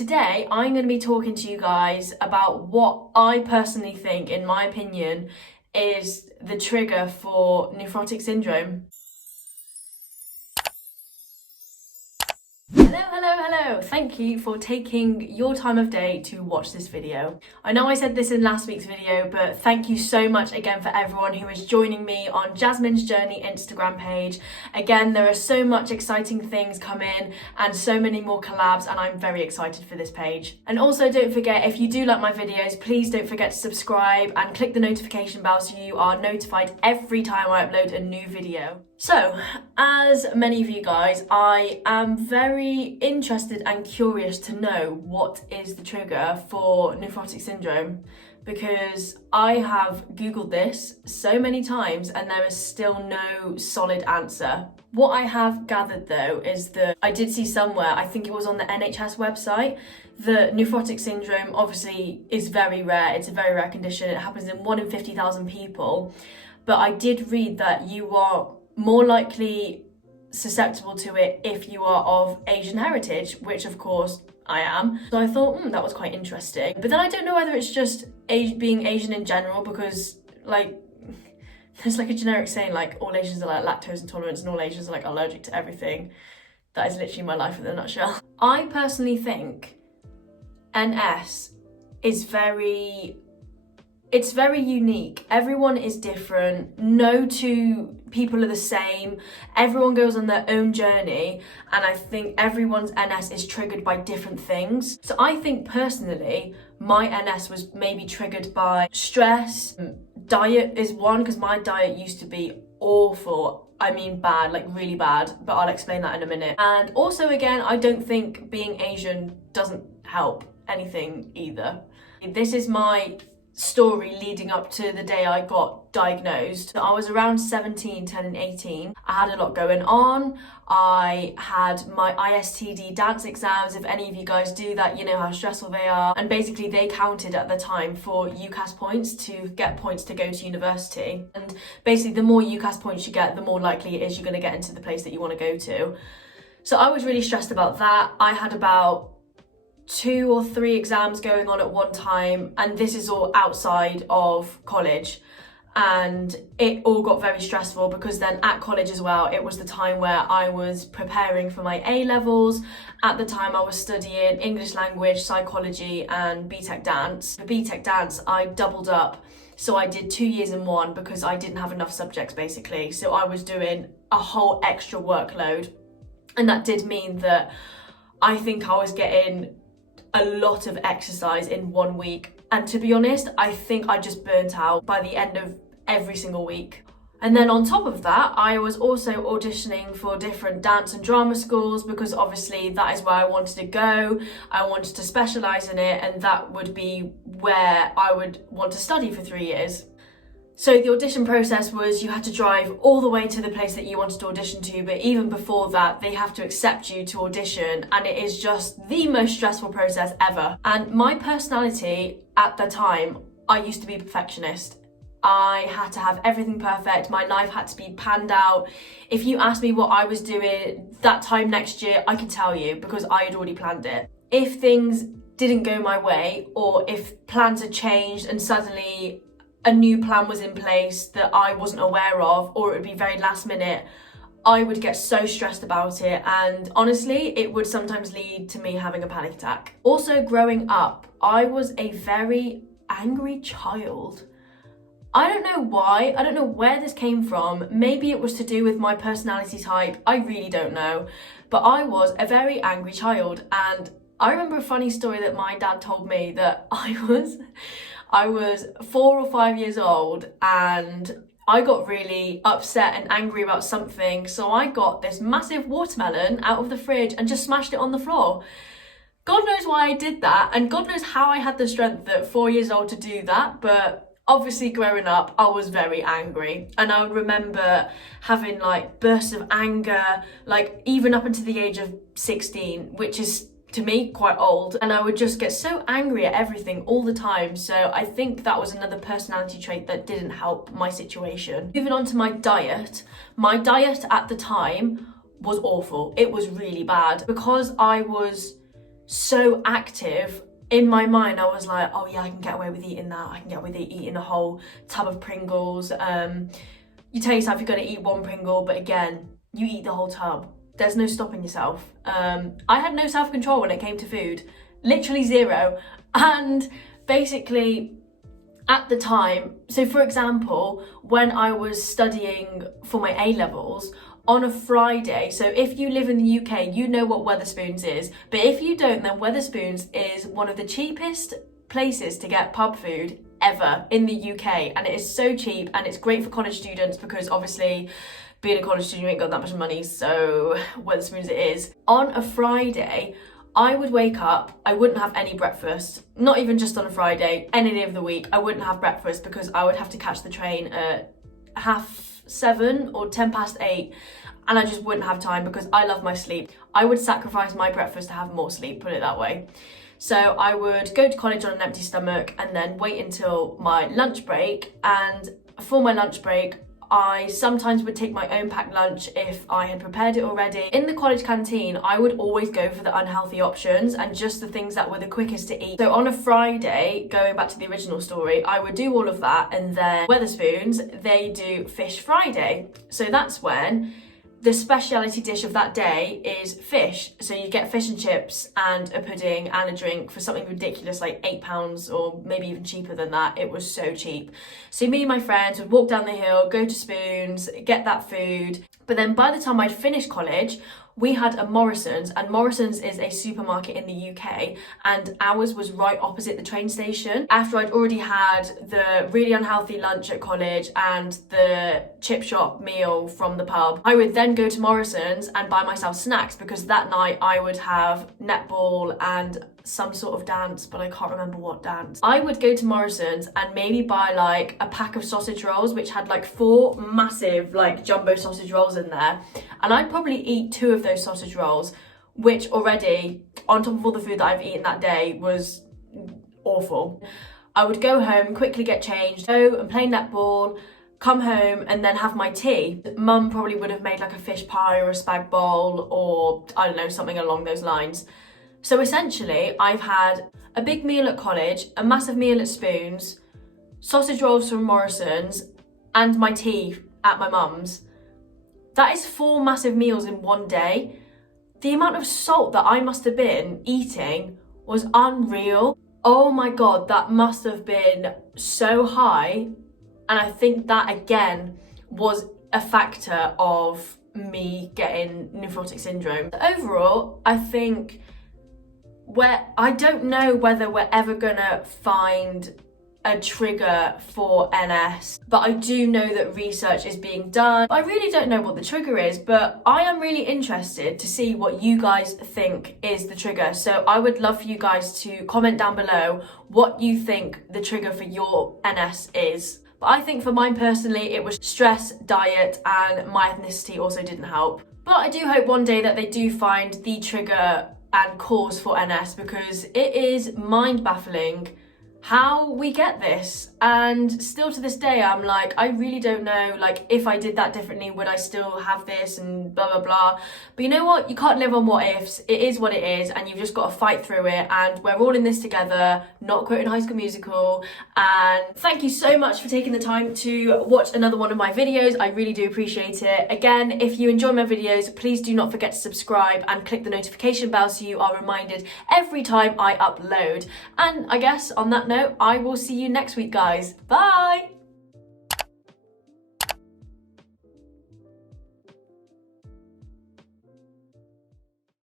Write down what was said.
Today, I'm going to be talking to you guys about what I personally think, in my opinion, is the trigger for nephrotic syndrome. Hello. Thank you for taking your time of day to watch this video. I know I said this in last week's video, but thank you so much again for everyone who is joining me on Jasmine's Journey Instagram page. Again, there are so much exciting things coming and so many more collabs, and I'm very excited for this page. And also don't forget, if you do like my videos, please don't forget to subscribe and click the notification bell so you are notified every time I upload a new video. So, as many of you guys, I am very interested and curious to know what is the trigger for nephrotic syndrome, because I have Googled this so many times and there is still no solid answer. What I have gathered though is that I did see somewhere, I think it was on the NHS website, that nephrotic syndrome obviously is very rare. It's a very rare condition. It happens in 1 in 50,000 people. But I did read that you are more likely susceptible to it if you are of Asian heritage, which of course I am. So I thought, that was quite interesting. But then I don't know whether it's just being Asian in general, because there's a generic saying all Asians are lactose intolerant and all Asians are allergic to everything. That is literally my life in a nutshell. I personally think NS is very unique. Everyone is different. No two people are the same. Everyone goes on their own journey, and I think everyone's NS is triggered by different things. So I think personally, my NS was maybe triggered by stress. Diet is one, because my diet used to be awful. I mean bad, really bad, but I'll explain that in a minute. And also again, I don't think being Asian doesn't help anything either. This is my story leading up to the day I got diagnosed. I was around 17, turning 18. I had a lot going on. I had my ISTD dance exams. If any of you guys do that, you know how stressful they are. And basically they counted at the time for UCAS points to get points to go to university. And basically the more UCAS points you get, the more likely it is you're going to get into the place that you want to go to. So I was really stressed about that. I had about 2 or 3 exams going on at one time, and this is all outside of college, and it all got very stressful because then at college as well, it was the time where I was preparing for my A-levels. At the time I was studying English language, psychology and BTEC dance. For BTEC dance I doubled up, so I did 2 years in one because I didn't have enough subjects basically, so I was doing a whole extra workload, and that did mean that I think I was getting a lot of exercise in 1 week, and to be honest, I think I just burnt out by the end of every single week. And then on top of that, I was also auditioning for different dance and drama schools, because obviously that is where I wanted to go. I wanted to specialise in it, and that would be where I would want to study for 3 years. So the audition process was you had to drive all the way to the place that you wanted to audition to, but even before that, they have to accept you to audition, and it is just the most stressful process ever. And my personality at the time, I used to be a perfectionist. I had to have everything perfect. My life had to be planned out. If you asked me what I was doing that time next year, I could tell you because I had already planned it. If things didn't go my way, or if plans had changed and suddenly a new plan was in place that I wasn't aware of, or it would be very last minute, I would get so stressed about it, and honestly it would sometimes lead to me having a panic attack. Also, growing up, I was a very angry child. I don't know why, I don't know where this came from. Maybe it was to do with my personality type, I really don't know, but I was a very angry child. And I remember a funny story that my dad told me, that I was 4 or 5 years old and I got really upset and angry about something, so I got this massive watermelon out of the fridge and just smashed it on the floor. God knows why I did that, and God knows how I had the strength at 4 years old to do that, but obviously growing up I was very angry, and I would remember having bursts of anger, even up until the age of 16, which is to me quite old, and I would just get so angry at everything all the time. So I think that was another personality trait that didn't help my situation. Moving on to my diet at the time was awful. It was really bad because I was so active. In my mind, I was like, oh yeah, I can get away with eating that. I can get away with eating a whole tub of Pringles. You tell yourself you're gonna eat one Pringle, but again, you eat the whole tub. There's no stopping yourself. I had no self-control when it came to food, literally zero. And basically, at the time, so for example, when I was studying for my A-levels, on a Friday, so if you live in the UK, you know what Wetherspoons is, but if you don't, then Wetherspoons is one of the cheapest places to get pub food ever in the UK, and it is so cheap, and it's great for college students because obviously being a college student, you ain't got that much money, so Wetherspoons it is. On a Friday, I would wake up, I wouldn't have any breakfast, not even just on a Friday, any day of the week, I wouldn't have breakfast because I would have to catch the train at 7:30 or 8:10, and I just wouldn't have time because I love my sleep. I would sacrifice my breakfast to have more sleep, put it that way. So I would go to college on an empty stomach and then wait until my lunch break, and for my lunch break, I sometimes would take my own packed lunch if I had prepared it already. In the college canteen, I would always go for the unhealthy options and just the things that were the quickest to eat. So on a Friday, going back to the original story, I would do all of that, and then Wetherspoons, they do Fish Friday. So that's when the speciality dish of that day is fish. So you get fish and chips and a pudding and a drink for something ridiculous like £8 or maybe even cheaper than that. It was so cheap. So me and my friends would walk down the hill, go to Spoons, get that food. But then by the time I'd finished college, we had a Morrison's, and Morrison's is a supermarket in the UK, and ours was right opposite the train station. After I'd already had the really unhealthy lunch at college and the chip shop meal from the pub, I would then go to Morrison's and buy myself snacks because that night I would have netball and some sort of dance, but I can't remember what dance. I would go to Morrison's and maybe buy like a pack of sausage rolls, which had like 4 massive like jumbo sausage rolls in there, and I'd probably eat 2 of those sausage rolls, which already, on top of all the food that I've eaten that day, was awful. I would go home, quickly get changed, go and play netball, come home and then have my tea. Mum probably would have made like a fish pie or a spag bowl or I don't know, something along those lines. So essentially, I've had a big meal at college, a massive meal at Spoons, sausage rolls from Morrison's, and my tea at my mum's. That is 4 massive meals in one day. The amount of salt that I must have been eating was unreal. Oh my God, that must have been so high. And I think that again was a factor of me getting nephrotic syndrome. Overall, I think I don't know whether we're ever gonna find a trigger for NS, but I do know that research is being done. I really don't know what the trigger is, but I am really interested to see what you guys think is the trigger. So I would love for you guys to comment down below what you think the trigger for your NS is. But I think for mine personally, it was stress, diet, and my ethnicity also didn't help. But I do hope one day that they do find the trigger and cause for NS, because it is mind-baffling how we get this, and still to this day I'm like, I really don't know, like if I did that differently would I still have this and blah blah blah. But you know what, you can't live on what ifs. It is what it is, and you've just got to fight through it, and we're all in this together, not quoting High School Musical. And thank you so much for taking the time to watch another one of my videos. I really do appreciate it. Again, if you enjoy my videos, please do not forget to subscribe and click the notification bell so you are reminded every time I upload. And I guess on that note, I will see you next week, guys. Bye!